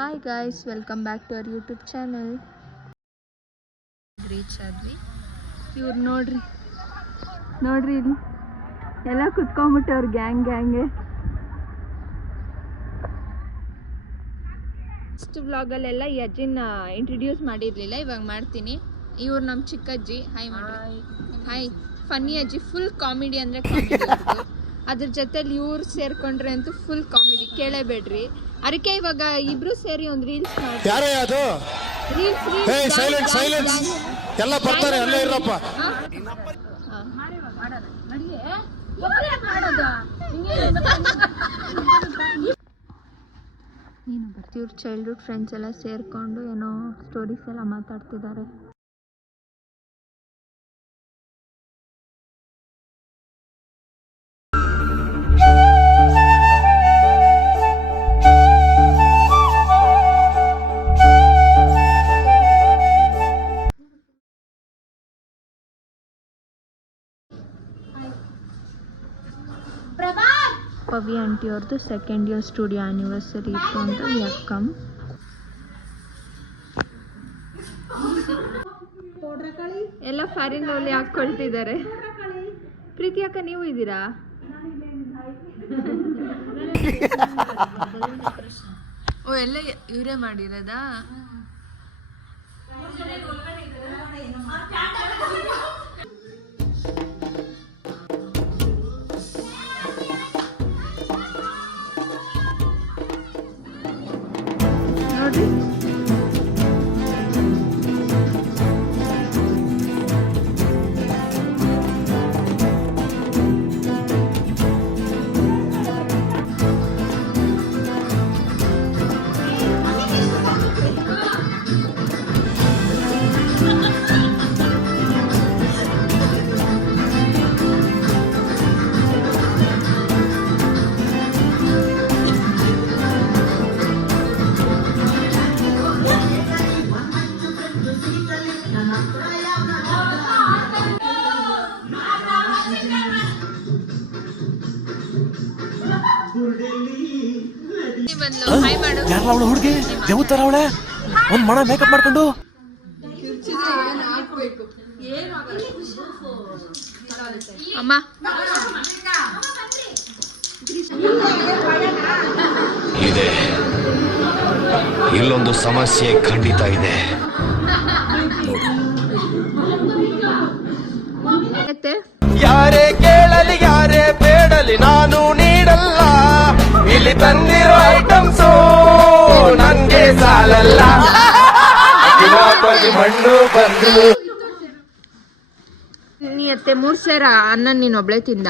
Hi guys, welcome back to our YouTube channel. Reach ಆದ್ವಿ. ಇವ್ರು ನೋಡ್ರಿ ಇಲ್ಲಿ ಎಲ್ಲ ಕುತ್ಕೊಂಡ್ಬಿಟ್ಟವ್ರು ಗ್ಯಾಂಗೆ. ಫಸ್ಟ್ ವ್ಲಾಗಲ್ಲೆಲ್ಲ ಈ ಅಜ್ಜಿನ ಇಂಟ್ರಡ್ಯೂಸ್ ಮಾಡಿರಲಿಲ್ಲ, ಇವಾಗ ಮಾಡ್ತೀನಿ. ಇವ್ರು ನಮ್ಮ ಚಿಕ್ಕಜ್ಜಿ. ಹಾಯ್ ಮಾಡ್ರಿ. ಹಾಯ್. ಫನ್ನಿ ಅಜ್ಜಿ, ಫುಲ್ ಕಾಮಿಡಿ ಅಂದರೆ ಕಾಮಿಡಿ. ಅದ್ರ ಜೊತೆಲಿ ಇವ್ರು ಸೇರ್ಕೊಂಡ್ರೆ ಅಂತೂ ಫುಲ್ ಕಾಮಿಡಿ, ಕೇಳೇಬೇಡ್ರಿ. ಅದಕ್ಕೆ ಇವಾಗ ಇಬ್ರು ಸೇರಿ ಒಂದು ರೀಲ್ಸ್ ಮಾಡಿ. ಎಲ್ಲ ಬರ್ತಾರೆ, ಅಲ್ಲೇ ಇರಪ್ಪ. ನೀನು ಬರ್ತೀವ್ರ ಚೈಲ್ಡ್ಹುಡ್ ಫ್ರೆಂಡ್ಸ್ ಎಲ್ಲ ಸೇರ್ಕೊಂಡು ಏನೋ ಸ್ಟೋರೀಸ್ ಎಲ್ಲ ಮಾತಾಡ್ತಿದ್ದಾರೆ. ಪವಿ ಆಂಟಿ ಅವ್ರದ್ದು 2nd ಇಯರ್ ಸ್ಟುಡಿಯೋ ಆ್ಯನಿವರ್ಸರಿ ಇತ್ತು ಅಂತ ಯಾಕಮ್ ಎಲ್ಲ ಫಾರಿನ್ ಲವ್ಲಿ ಹಾಕ್ಕೊಳ್ತಿದ್ದಾರೆ. ಪ್ರೀತಿ ಅಕ್ಕ, ನೀವು ಇದ್ದೀರಾ? ಓ, ಎಲ್ಲ ಇವರೇ ಮಾಡಿರೋದಾ? ನೋಡ್ರಿ, ಯಾರವಳು ಹುಡುಗಿ ದೇವತರ ಅವಳೆ, ಒಂದ್ ಮಣ ಮೇಕಪ್ ಮಾಡ್ಕೊಂಡು. ಅಮ್ಮ ಇದೆ, ಇಲ್ಲೊಂದು ಸಮಸ್ಯೆ ಖಂಡಿತ ಇದೆ. ಯಾರೇ ಕೇಳಲಿ ಯಾರೇ ಬೇಡಲಿ ನಾನು ನೀಡಲ್ಲ, ಇಲ್ಲಿ ತಂದಿರೋ ಐಟಮ್ಸು ನಂಗೆ ಸಾಲಲ್ಲ. ಮಣ್ಣು ಬಂದು ನೀ ಅತ್ತೆ 3 ಸೇರ ಅನ್ನ ನೀನ್ ಒಬ್ಳೆ ತಿಂದ?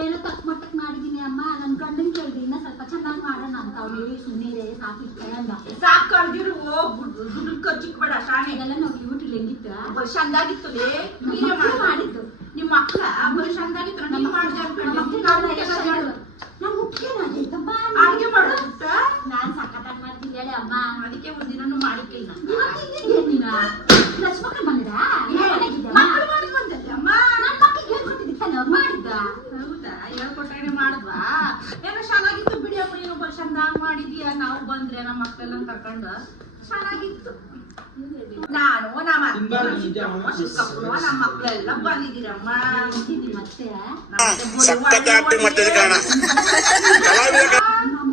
ಏನೋ ತಕ್ಕ ಮಟ್ಟಕ್ ಮಾಡಿದೀನಿ ಅಮ್ಮ. ನನ್ ಗಂಡನ್ ಕೇಳಿದ್ರಿ ಇನ್ನ ಸ್ವಲ್ಪ ಚೆನ್ನಾಗಿ ಮಾಡೋಣ ಅಂತ. ಅವ್ನಿಗೆ ಸುಮ್ಮನೆ ಸಾಕು ಕಳ್ದಿರು, ಹೋಗ್ಬಿಡ್ದು ದುಡ್ಡು ಖರ್ಚಿಕ್ ಬೇಡ. ಶಾಲೆ ಎಲ್ಲ ನಾವು ಯೂಟ್ಯೂಬ್ ಹೆಂಗಿತ್ತು, ಚಂದಾಗಿತ್ತು. ಮಾಡಿದ್ದು ನಿಮ್ ಮಕ್ಳ ಬರೀ ಚಂದಾಗಿತ್ತು. ನೀವು ಮಾಡಿದೆ ಅಡ್ಗೆ ಮಾಡೋದ ನಾನ್ ಸಖತ್ತಾಗಿ ಮಾಡ್ತೀನಿ ಹೇಳಿ ಅಮ್ಮ. ಅದಕ್ಕೆ ಒಂದಿನೂ ಮಾಡಿಕ್ಕಿಲ್ಲ. ಲಕ್ಷ್ಮಕ್ಕ ಬಂದಿರ ಮಕ್ಕಳು ಮಾಡಿ ಬಂದಲ್ಲಿ ಅಮ್ಮ. ನನ್ನ ಮಕ್ಕಳಿಗೆ ಹೇಳ್ಕೊಟ್ಟಿದ್ದೆ ಮಾಡಿದ್ದ. ಹೌದಾ? ಹೇಳ್ಕೊಟ್ರೆ ಮಾಡಿದ್ವಾ? ಏನೋ ಚೆನ್ನಾಗಿತ್ತು ಬಿಡಿ ಅಮ್ಮ. ನೀನು ಬರೀ ಚಂದಾಗಿ ಮಾಡಿದೀಯ. ನಾವು ಬಂದ್ರೆ ನಮ್ಮ ಮಕ್ಕಳೆಲ್ಲ ಕರ್ಕೊಂಡು ಚೆನ್ನಾಗಿತ್ತು. ನಾನು ನಮ್ಮ ಚಿಕ್ಕಪ್ಪನು ನಮ್ಮ ಮಕ್ಕಳೆಲ್ಲ ಬಂದಿದ್ದೀರಮ್ಮ.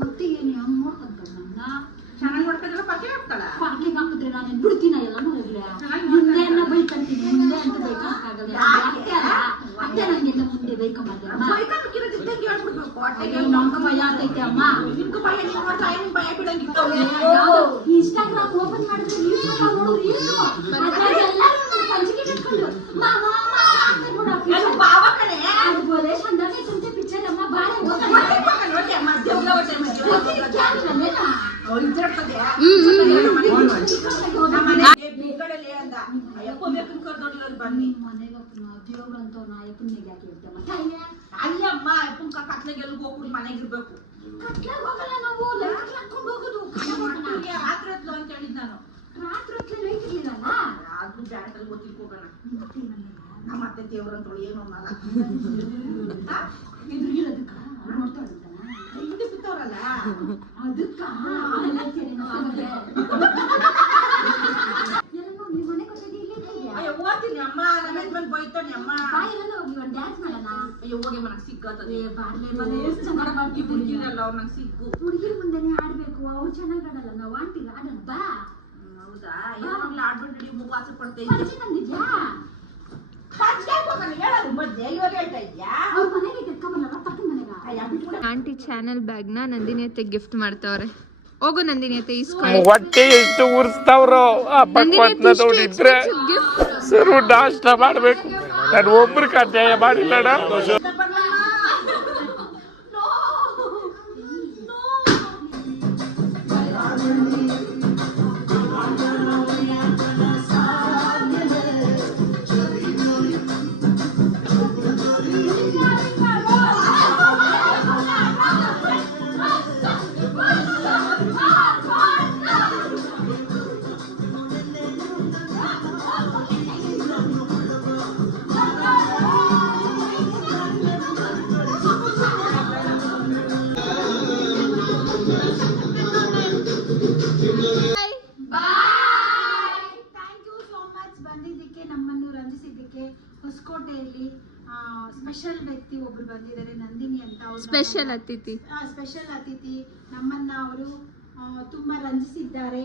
ಮತ್ತೆ ಚೆನ್ನಾಗಿ ನೋಡ್ಕೊಂಡ್ರೆ ಪಕ್ಕೆ ಹಾಕ್ತಾಳ. ಪಾರ್ಕಿಂಗ್ ಹಾಕಿದ್ರೆ ನಾನು ಬಿಡ್ತೀನ ಎಲ್ಲ ನೋಡಿದ್ರೆ ಬಾವ ಕಣೆ ಅಲ್ಲಮ್ಮ ಅಪ್ಪನ ಕತ್ಲೆಗೆ ಎಲ್ಗ ಹೋಗ್ಬಿಟ್ಟು ಮನೆಗೆ ಇರ್ಬೇಕು ರಾತ್ರಿ ಹೊತ್ತು ಅಂತ ಹೇಳಿದ್ ನಾನು ಅದು ಬ್ಯಾಟಲ್ಲಿ ಗೊತ್ತಿಕ್ ಹೋಗೋಣ ನಮ್ಮ ಅತ್ತೆ ದೇವ್ರಂತ ಏನು ಬಿತ್ತವ್ರಲ್ಲ ಅದಕ್ಕ ಓದ್ತೀನಿ ಅಮ್ಮ ನಮ್ಮ ಯಜಮಾನ್ ಬೈತಾನೆ ಅಮ್ಮ ಅಯ್ಯೋ ಹೋಗಿ ಮನಗ್ ಸಿಕ್ಕತ್ತದೆ ಹುಡುಗಿರಲ್ಲ ಅವ್ರು ನಂಗೆ ಸಿಕ್ಕು ಹುಡುಗಿರ ಮುಂದೆನೆ ಆಡ್ಬೇಕು ಅವ್ರು ಚೆನ್ನಾಗ್ ಆಡಲ್ಲ ನಾವು ಆಂಟಿಲ್ಲ ಆಡಲ್ಲ ಬಾ ಹೌದಾ ಯಾವಾಗ್ಲೂ ಆಡ್ಬಿಟ್ಟು ಮೂಗು ಆಸೆ ಪಡ್ತಾ ಪರಿಚಯ ತಂದಿದ್ಯಾ ಹೇಳೋದು ಮಧ್ಯೆ ಇವಾಗ ಹೇಳ್ತಾ ಇದ್ಯಾ ಅವ್ರ ಮನೆಗೆ ಕರ್ಕೊಂಬಲ್ಲ ಪಕ್ಕದ ಮನೆಗ ಆಂಟಿ ಚಾನೆಲ್ ಬ್ಯಾಗ್ ನ ನಂದಿನಿ ಅತ್ತೆ ಗಿಫ್ಟ್ ಮಾಡ್ತಾವ್ರೆ. ಹೋಗು ನಂದಿನಿ ಅತ್ತೆ ಇಸ್ಕೊಳ್ಳಿ. ಹೊಟ್ಟೆ ಎಷ್ಟು ಉರ್ಸ್ತಾವ್ರೋ ಆ ಪಕ್ವತ್ನ ನೋಡಿದ್ರೆ ಸರು ನಾಷ್ಟ ಮಾಡ್ಬೇಕು. ನಾನು ಒಬ್ರು ಕಡ್ಡಾಯ ಮಾಡಿಲ್ಲಣ್ಣ. ನಮ್ಮನ್ನು ರಂಜಿಸಿದ್ದಕ್ಕೆ ಹೊಸಕೋಟೆಯಲ್ಲಿ ಸ್ಪೆಷಲ್ ವ್ಯಕ್ತಿ ಒಬ್ರು ಬಂದಿದ್ದಾರೆ ನಂದಿನಿ ಅಂತ. ಸ್ಪೆಷಲ್ ಅತಿಥಿ ನಮ್ಮನ್ನ ಅವರು ತುಂಬಾ ರಂಜಿಸಿದ್ದಾರೆ.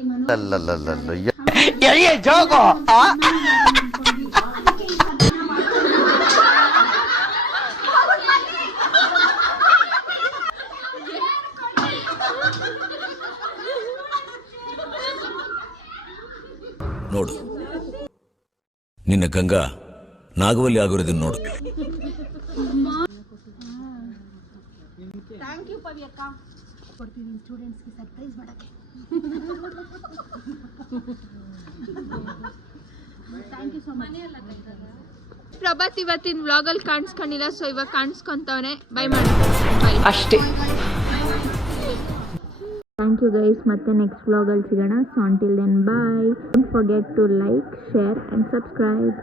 ನೋಡು, ನಿನ್ನ ಗಂಗಾ ನಾಗವಲ್ಲಿ ಆಗಿರೋದನ್ನ ನೋಡು. ಥ್ಯಾಂಕ್ ಯು ಪವಿ ಅಕ್ಕ. ಕೊಡ್ತೀನಿ ಸ್ಟೂಡೆಂಟ್ಸ್ಗೆ ಸರ್ಪ್ರೈಸ್ ಮಾಡಕ್ಕೆ. Thank you so much. Prabhat ಇವತ್ತಿನ ವ್ಲಾಗಲ್ಲಿ ಕಾಣಿಸ್ಕೊಂಡಿಲ್ಲ, ಸೊ ಇವಾಗ ಕಾಣಿಸ್ಕೊಂತವನೆ. ಬೈ ಮಾಡಿ ಅಷ್ಟೇ. Thank you guys. ಮತ್ತೆ ನೆಕ್ಸ್ಟ್ ವ್ಲಾಗಲ್ಲಿ ಸಿಗೋಣ. So until then bye. Don't forget to like, share and subscribe.